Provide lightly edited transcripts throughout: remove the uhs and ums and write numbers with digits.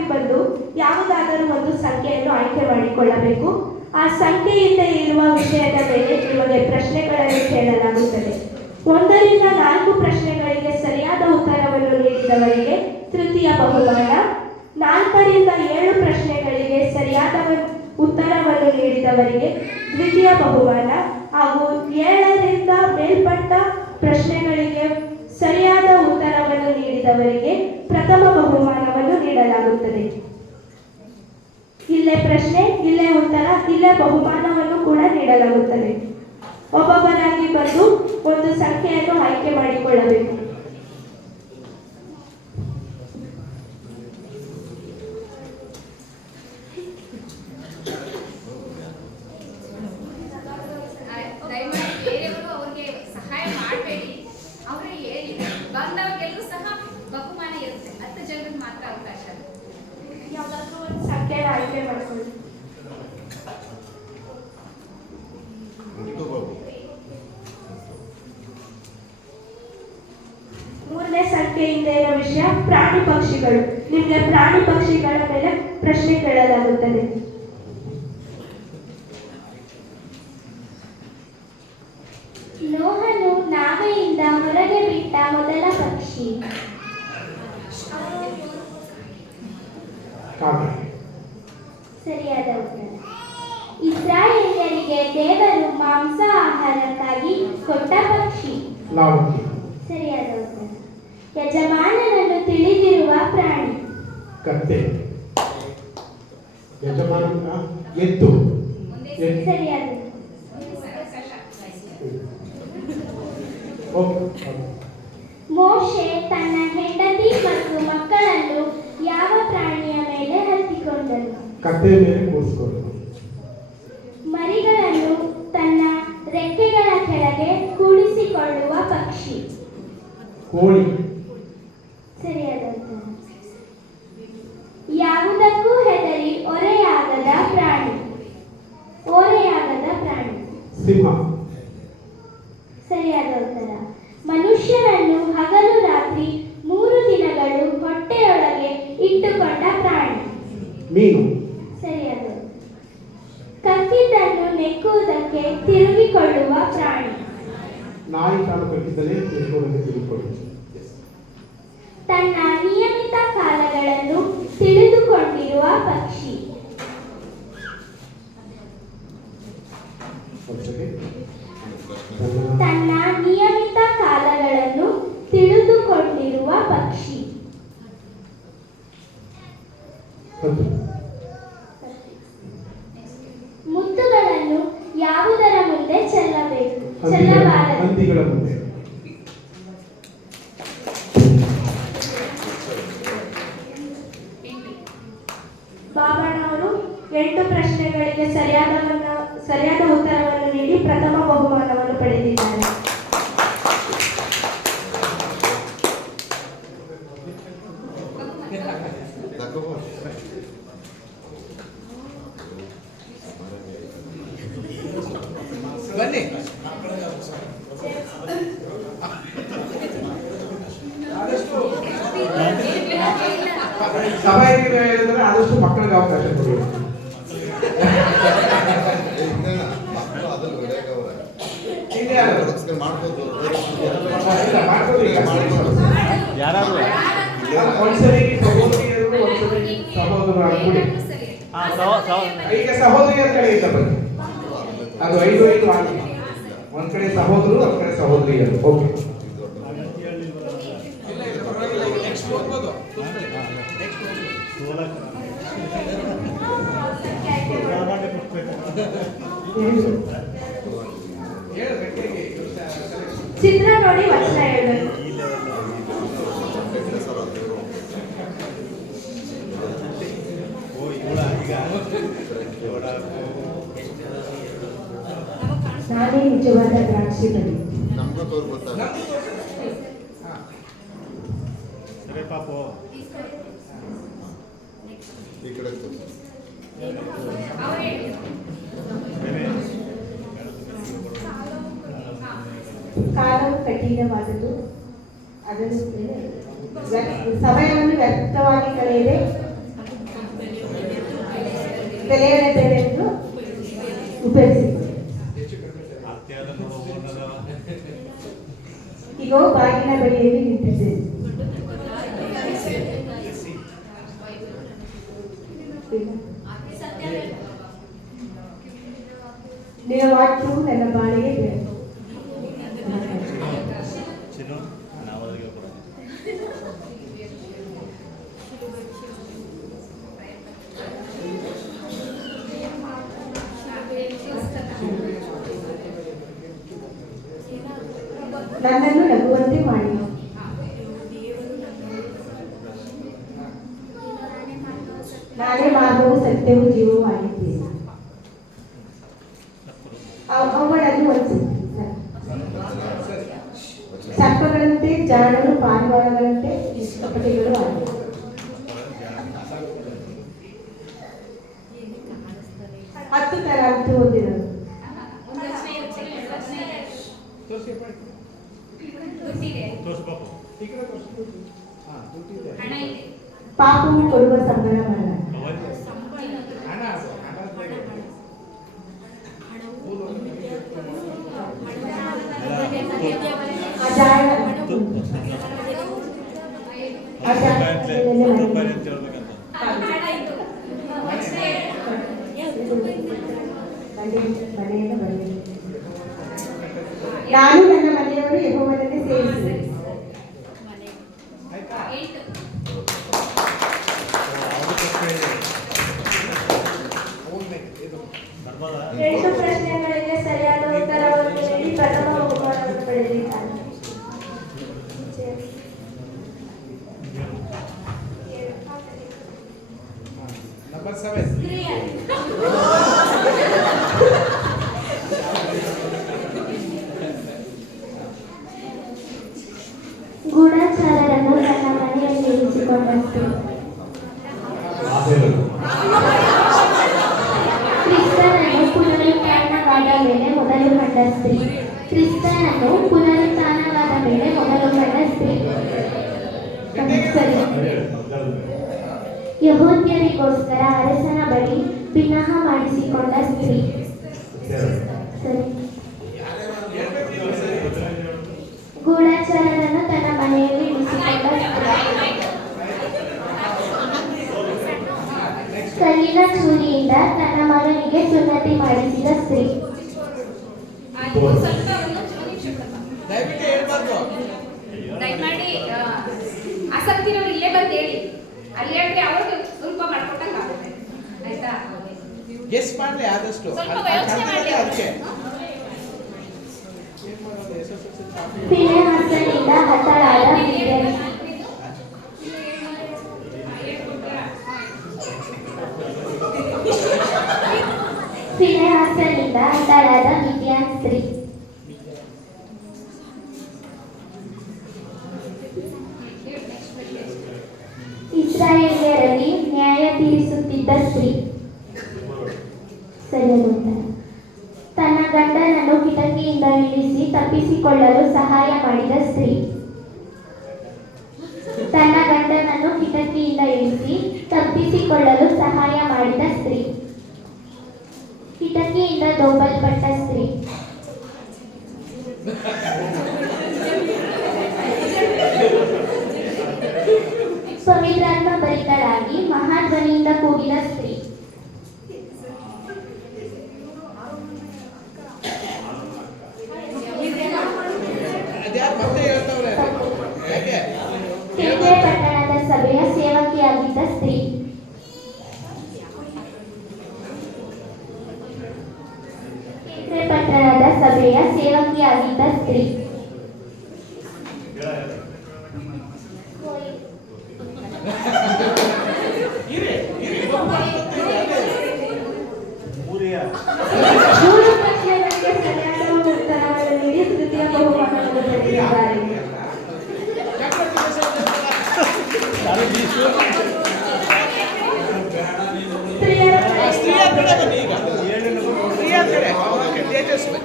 ಒಬ್ಬೊಬ್ಬರಾಗಿ ಬಂದು ಯಾವುದಾದರೂ ಒಂದು ಸಂಖ್ಯೆಯನ್ನು ಆಯ್ಕೆ ಮಾಡಿಕೊಳ್ಳಬೇಕು. ಆ ಸಂಖ್ಯೆಯಿಂದ ಇರುವ ವಿಷಯದ ಮೇಲೆ ನಿಮಗೆ ಪ್ರಶ್ನೆಗಳನ್ನು ಕೇಳಲಾಗುತ್ತದೆ. 1 ರಿಂದ 4 ಪ್ರಶ್ನೆಗಳಿಗೆ ಸರಿಯಾದ ಉತ್ತರವನ್ನು ನೀಡಿದವರಿಗೆ ತೃತೀಯ ಬಹುಮಾನ, 4 ರಿಂದ 7 ಪ್ರಶ್ನೆಗಳಿಗೆ ಸರಿಯಾದ ಉತ್ತರವನ್ನು ನೀಡಿದವರಿಗೆ ದ್ವಿತೀಯ ಬಹುಮಾನ ಹಾಗೂ 7 ರಿಂದ ಮೇಲ್ಪಟ್ಟ ಪ್ರಶ್ನೆಗಳಿಗೆ ಸರಿಯಾದ ಉತ್ತರವನ್ನು ನೀಡಿದವರಿಗೆ ಪ್ರಥಮ ಬಹುಮಾನವನ್ನು ನೀಡಲಾಗುತ್ತದೆ. ಇಲ್ಲೇ ಪ್ರಶ್ನೆ, ಇಲ್ಲೇ ಉತ್ತರ, ಇಲ್ಲೇ ಬಹುಮಾನವನ್ನು ಕೂಡ ನೀಡಲಾಗುತ್ತದೆ. ಒಬ್ಬೊಬ್ಬರಾಗಿ ಬಂದು ಒಂದು ಸಂಖ್ಯೆಯನ್ನು ಆಯ್ಕೆ ಮಾಡಿಕೊಳ್ಳಬೇಕು. ಯಾವುದಾದ್ರೂ ಒಂದು ಸಂಖ್ಯೆಯನ್ನು ಆಯ್ಕೆ ಮಾಡಿಕೊಳ್ಳಿ. ಮೂರನೇ ಸಂಖ್ಯೆಯಿಂದ ಇರೋ ವಿಷಯ ಪ್ರಾಣಿ ಪಕ್ಷಿಗಳು. ನಿಮಗೆ ಪ್ರಾಣಿ ಪಕ್ಷಿಗಳ ಮೇಲೆ ಪ್ರಶ್ನೆ ಕೇಳಲಾಗುತ್ತದೆ. ನೋಹನು ನಾವೆಯಿಂದ ಹೊರಗೆ ಬಿಟ್ಟ ಮೊದಲ ಪಕ್ಷಿ. ಸರಿಯಾದ ಉತ್ತರ. ಇಸ್ರಾಯೇಲ್ಯರಿಗೆ ದೇವರು ಮಾಂಸ ಆಹಾರಕ್ಕಾಗಿ ಕೊಟ್ಟ ಪಕ್ಷಿ. ಸರಿಯಾದ ಉತ್ತರ. ಯಜಮಾನನನ್ನು ತಿಳಿದಿರುವ ಪ್ರಾಣಿ. ಕತ್ತೆ. ಯಜಮಾನ ಎತ್ತು. ಸರಿಯಾದ. ಮೋಶೆ ತನ್ನ ಹೆಂಡತಿ ಮತ್ತು ಮಕ್ಕಳನ್ನು ಯಾವ ಪ್ರಾಣಿಯ ಮೇಲೆ ಹತ್ತಿಕೊಂಡನು? ಕತ್ತೆ ಮೇಲೆ ಕೂರಿಸಿಕೊಂಡನು. ಮರಿಗಳನ್ನು ತನ್ನ ರೆಕ್ಕೆಗಳ ಕೆಳಗೆ ಕೂಡಿಸಿಕೊಳ್ಳುವ ಪಕ್ಷಿ. ಕೋಳಿ. ಸರಿಯಾದ ಉತ್ತರ. ಯಾವುದಕ್ಕೂ ಹೆದರಿ ಓರೆಯಾಗದ ಪ್ರಾಣಿ. ಸಿಂಹ. ಸರಿಯಾದ ಉತ್ತರ. ಮನುಷ್ಯನನ್ನು ಹಗಲು ರಾತ್ರಿ 3 ದಿನಗಳು ಹೊಟ್ಟೆಯೊಳಗೆ ಇಟ್ಟುಕೊಂಡ ಪ್ರಾಣಿ. ಮೀನು. ಸರಿಯಾದ. ಕಕ್ಕಿದ್ದನ್ನು ನೆಕ್ಕುವುದಕ್ಕೆ ತಿರುಗಿಕೊಳ್ಳುವ ಪ್ರಾಣಿ. ನಾಯಿ ಕಾಲು ಕಟ್ಟಿದ್ದರೆ ತಿರುಗಿಕೊಳ್ಳುವುದು. ತನ್ನ ನಿಯಮಿತ ಕಾಲಗಳನ್ನು ತಿಳಿದುಕೊಂಡಿರುವ ಪಕ್ಷಿ. ತನ್ನ ನಿಯಮಿತ ಕಾಲಗಳನ್ನು ತಿಳಿದುಕೊಂಡಿರುವ ಪಕ್ಷಿ. ಮುತ್ತುಗಳನ್ನು ಯಾವುದರ ಮುಂದೆ ಚೆಲ್ಲಬಾರದು? ಹಂದಿಗಳ ಮುಂದೆ. ಬಾಬಣ್ಣವರು 8 ಪ್ರಶ್ನೆಗಳಿಗೆ ಸರಿಯಾದ ಉತ್ತರವನ್ನು ನೀಡಿ ಪ್ರಥಮ ಬಹುಮಾನವನ್ನು ಪಡೆದಿದ್ದಾರೆ. ಬನ್ನಿ. ಸಭೆಗೆ ಹೇಳಿದ್ರೆ ಆದಷ್ಟು ಮಕ್ಕಳಿಗೆ ಅವಕಾಶ ಕೊಡಿ. ಒಂದ್ಸರಿ ಸಹೋದರಿಯರು, ಒಂದ್ಸರಿ ಸಹೋದರ ಕೂಡಿ. ಈಗ ಸಹೋದರಿ ಅಂತ ಹೇಳಿ ಬನ್ನಿ. ಅದು 5-5 ಆಗಿ ಒಂದ್ ಕಡೆ ಸಹೋದರರು, ಒಂದ್ ಕಡೆ ಸಹೋದರಿಯರು. ಓಕೆ. ಚಿತ್ರ ನೋಡಿ ವಚನ ಹೇಳಬೇಕು. ನಾನೇ ನಿಜವಾದ ದ್ರಾಕ್ಷಿ ಬಳ್ಳಿ. ನಮಗೂ ತೋರ್ಗೊತ್ತಾ ಸರಿ ಪಾಪು ಈ ಕಡೆ ಕಾಲವು ಕಠಿಣವಾದದ್ದು, ಅದನ್ನು ಸಮಯವನ್ನು ವ್ಯರ್ಥವಾಗಿ ಕಳೆಯದೆ ತಲೆಯಣೆ ಬೇಳೆಯನ್ನು ಉಪಯೋಗಿಸಿಕೊಳ್ಳಿ. ಈಗ ಬಾಗಿನ ಬಳಿಯಲ್ಲಿ ನಿಂತಿದ್ದೇನೆ. ನಿನ್ನ ವಾಕ್ಯವು ನನ್ನ ಬಾಳಿಗೆ ಬೇಕು. ನನ್ನನ್ನು ನಗುವಂತೆ ಮಾಡಿ. ನಾನೇ ಮಾರ್ಗವು ಸತ್ಯವೂ ಜೀವವೂ ಆಗಿದ್ದೇನೆ. ಅವುಗಳನ್ನು ಒಂದು ಸರ್ಪಗಳಂತೆ ಜಾಣರು, ಪಾರಿವಾಳಗಳಂತೆ ನಿಷ್ಕಪಟಿಗಳು ಆಗಿವೆ. ಹತ್ತು ತಲಾಂತು ಹೊಂದಿದರು. ಪಾಪವು ಕೊಡುವ ಸಂಬಳವಲ್ಲ. ನಾನು ನನ್ನ ಮನೆಯವರು ಯೆಹೋವನನ್ನೇ ಸೇವಿಸಿದೆ. ಎಂಟು ಪ್ರಶ್ನೆಗಳಿಗೆ ಸರಿಯಾದ ಉತ್ತರವನ್ನು ನೀಡಿ ಪ್ರಥಮ ಬಹುಮಾನವನ್ನು ಪಡೆದಿದ್ದಾರೆ. ನಂಬರ್ 7. ಗೂಢಚಾರರನ್ನು ತನ್ನ ಮನೆಯಲ್ಲಿ ಇರಿಸಿಕೊಂಡಂತೆ ಕ್ರಿಸ್ತನನ್ನು ಪುನರುತ್ಥಾನವಾದ ಮೇಲೆ ಮೊದಲು ಕಂಡ ಸ್ತ್ರೀ. ಕ್ರಿಸ್ತನನ್ನು ಪುನರುತ್ಥಾನವಾದ ಮೇಲೆ ಮೊದಲು ಕಂಡ ಸ್ತ್ರೀ. ಸರಿ. ಯಹೂದ್ಯರಿಗೋಸ್ಕರ ಅರಸನ ಬಳಿ ವಿನಃ ಮಾಡಿಸಿಕೊಂಡ ಸ್ತ್ರೀ. ಸರಿ. ಗೂಢಚಾರರನ್ನು ತನ್ನ ಮನೆಯಲ್ಲಿ ಇರಿಸಿಕೊಂಡ ಸ್ತ್ರೀ. ಕಲ್ಲಿನ ಚೂರಿಯಿಂದ ತನ್ನ ಮಗನಿಗೆ ಸುನ್ನತಿ ಮಾಡಿಸಿದ ಸ್ತ್ರೀ. ದಯಮಾಡಿ ಆಸಕ್ತಿ ಇರೋರು ಇಲ್ಲೇ ಬಂದು ಹೇಳಿ. ಅಲ್ಲಿ ಹೇಳಿದ್ರೆ ಅವ್ರಿಗೆ ಸ್ವಲ್ಪ ಮಾಡ್ಕೊಟ್ಟಂಗೆ ಆಗುತ್ತೆ. ಆಯ್ತಾ? ಗೆಸ್ ಮಾಡ್ಲಿ ಆದಷ್ಟು. ಸ್ವಲ್ಪ ಯೋಚನೆ ಮಾಡಿ. ಅದಕ್ಕೆ ಫಿನೆಹಾಸನಿಂದ ಹತಳಾದ ಮಿದ್ಯಾನ್. ಫಿನೆಹಾಸನಿಂದ ಹತಳಾದ ಮಿದ್ಯಾನ್ ಸ್ತ್ರೀ. ಇಸ್ರಾಯೇಲ್ಯರಲ್ಲಿ ನ್ಯಾಯ ತೀರಿಸುತ್ತಿದ್ದ ಸ್ತ್ರೀ. ಸರಿಯಾದ ಉತ್ತರ. ತನ್ನ ಗಂಡನನ್ನು ಕಿಟಕಿಯಿಂದ ಇಳಿಸಿ ತಪ್ಪಿಸಿಕೊಳ್ಳಲು ಸಹಾಯ ಮಾಡಿದ ಸ್ತ್ರೀ. ತನ್ನ ಗಂಡನನ್ನು ಕಿಟಕಿಯಿಂದ ಇಳಿಸಿ ತಪ್ಪಿಸಿಕೊಳ್ಳಲು ಸಹಾಯ ಮಾಡಿದ ಸ್ತ್ರೀ. ಕಿಟಕಿಯಿಂದ ದೊಬ್ಬಲ್ಪಟ್ಟ ಸ್ತ್ರೀ. ಪವಿತ್ರಾತ್ಮ ಭರಿತರಾಗಿ ಮಹಾಧ್ವನಿಯಿಂದ ಕೂಗಿದ ಸ್ತ್ರೀ. ಅದ್ಯಾರು ಮತ್ತೆ ಹೇಳ್ತಾವ್ರೆ? ಯಾಕೆ? ಕೇಂದ್ರ ಪಟ್ಟಣದ ಸಭೆಯ ಸೇವಕಿಯಾಗಿದ್ದ ಸ್ತ್ರೀ. ಕೇಂದ್ರ ಪಟ್ಟಣದ ಸಭೆಯ ಸೇವಕಿಯಾಗಿದ್ದ ಸ್ತ್ರೀ. ಮೂರು ಪ್ರಶ್ನೆಗಳಿಗೆ ಸರಿಯಾದ ಉತ್ತರವನ್ನು ನೀಡಿ ತೃತೀಯ ಬಹುಮಾನವನ್ನು ಪಡೆದಿದ್ದಾರೆ. ಸ್ತ್ರೀಯರ ಕಡೆ ಬನ್ನಿ ಈಗ. ಸ್ತ್ರೀಯರ ಕಡೆ. ಓಕೆ, ತೇಜಸ್ವಿ.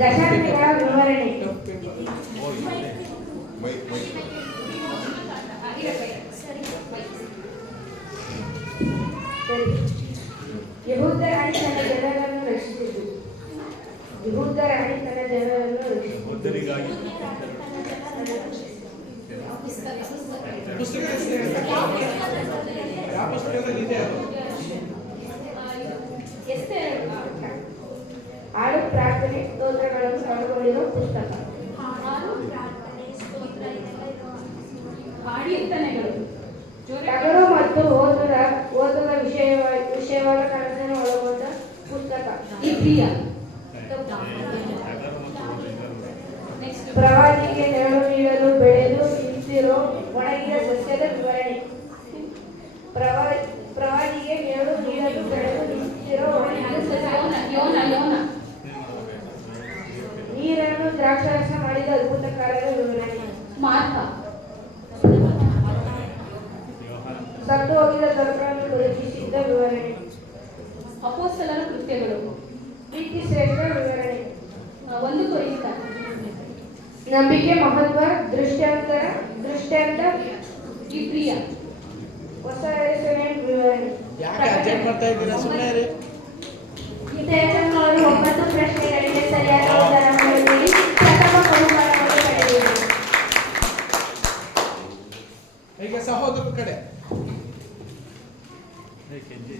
ದಶಾಂಶಗಳ ವಿವರಣೆ. ಮೈ ಮೈ ಯಹೂದ ರಾಣಿ ತನ್ನ ಜನರನ್ನು ರಕ್ಷಿಸಿತು. ಯಹೂದ ರಾಣಿ ತನ್ನ ಜನರನ್ನು ರಕ್ಷಿಸಿತು. ಬೌದ್ಧರಿಗಾಗಿ ಪುಸ್ತಕ ಯಾವ ಪುಸ್ತಕದಲ್ಲಿ ಇದೆ ಅದು? ಹಾಡು ಪ್ರಾರ್ಥನೆ ಸ್ತೋತ್ರಗಳನ್ನು ಒಳಗೊಂಡಿರುವ ಪುಸ್ತಕ. ಟಗರು ಮತ್ತು ಓದುವ ವಿಷಯವಾದ ಕನಸನ್ನು ಒಳಗೊಂಡ ಪುಸ್ತಕ. ಪ್ರವಾದಿಗೆ ನೆರಳು ನೀಡಲು ಬೆಳೆದು ನಿಂತಿರೋ ಒಣಗಿದ ಸಸ್ಯದ ವಿವರಣೆ. ಪ್ರವಾದಿಗೆ ನೆರಳು ನೀಡಲು ಬೆಳೆದು ನಿಂತಿರೋ ಒಣಗಿದ ಸಸ್ಯ. ನೀರನ್ನು ದ್ರಾಕ್ಷಾರಸ ಮಾಡಿದ ಅದ್ಭುತಕಾರರ ವಿವರಣೆ. ಸತ್ತು ಹೋಗಿದ ತರ್ಕಗಳನ್ನು ಗುರುತಿಸಿದ್ದ ವಿವರಣೆ. ಅಪೊಸ್ತಲರ ಕೃತ್ಯಗಳು. ಪ್ರೀತಿ ಶ್ರೇಷ್ಠ ವಿವರಣೆ. 1 ಕೊರಿಂಥ. ನಂಬಿಕೆ ಮಹತ್ವ ದೃಷ್ಟಾಂತ ಇಬ್ರಿಯ. ಹೊಸ ಹೆಸರಿನ ವಿವರಣೆ. ಯಾಕೆ ಅರ್ಜೆಂಟ್ ಮಾಡ್ತಾ ಇದ್ದೀರಾ? ಸುಮ್ಮನೆ ಇರಿ. ಅವರು 9 ಪ್ರಶ್ನೆಗಳಿಗೆ ಸರಿಯಾದ ಉತ್ತರವನ್ನು ನೀಡಿ ಪ್ರಥಮ ಬಹುಮಾನವನ್ನು ಪಡೆದಿದ್ದಾರೆ. ಈಗ ಸಹೋದರ ಕಡೆ ಕೆಂಜಿ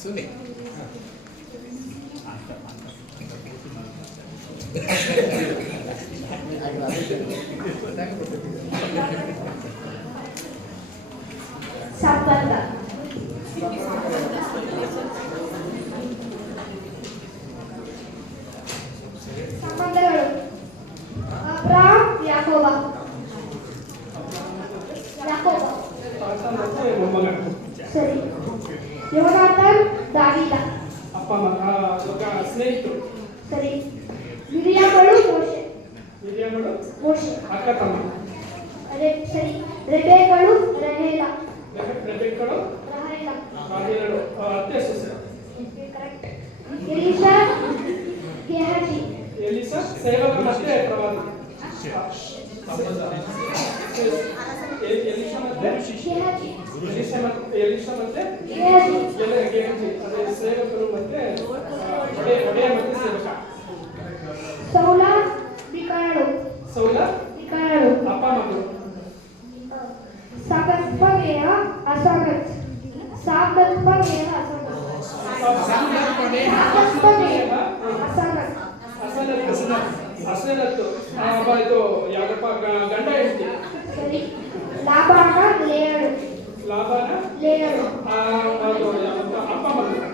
ಸುನಿ ಸಂಬಂಧ. ಸಂಬಂಧಗಳು. ಅಬ್ರಹಾಮ್ ಯಾಕೋಬ. ಸರಿ. ಯೋನಾಥನ್ ದಾವೀದ. ಅಪ್ಪ ಮಗ ಸ್ನೇಹಿತರು. ಸರಿ. ಮಿರಿಯಾಮಳು ಮೋಶೆ. ಹಿರಿಯಗಳು ಮೋಶೆ. ಅಕ್ಕ ತಮ್ಮ. ಅದೇ ಸರಿ. ರೆಬೆಕಳು ರಹೇಲ. ರೆಬೆಕ್ಕಳು ರಹೇಲ. ರಾಹೇಲಳು ಅತ್ತೆ ಸೊಸೆ. ಕರೆಕ್ಟ್. ಎಲಿಸಾ ಗೆಹಾಜಿ. ಎಲಿಸಾ ಸೇವಕ ಮತ್ತೆ ಪ್ರವಾದಿ. ಎಲಿಸಾ ಮತ್ತೆ ಗೆಹಾಜಿ. ಎಲಿಸಾ ಮತ್ತೆ ಗೆಹಾಜಿ. ಗೆಹಾಜಿ. ಅದೇ ಸೇವಕರು ಮತ್ತೆ ಒಡೆಯ ಮತ್ತೆ ಸೇವಕ. ಸೌಲ ಬಿಕಾಣಳು. ಸೌಲ ಬಿಕಾಣಳು. ಅಪ್ಪ ಮಗಳು. ಸಾಗತ್ಪಗೆಯ ಅಸಾಗತ್. ಸಾಗತ್ಪಗೆಯ ಅಸಾಗತ್. ಸಾಗತ್ಪಗೆಯ ಅಸಾಗತ್. ಅಸನತ್ತು ಇದು ಯಾವ್ದಪ್ಪ ಗಂಡ ಹೆಂಡತಿ. ಸರಿ. ಲಾಭಾನ ಲೇಯಳು. ಲಾಭನ ಲೇಯಳು. ಅಪ್ಪ ಮಗಳು.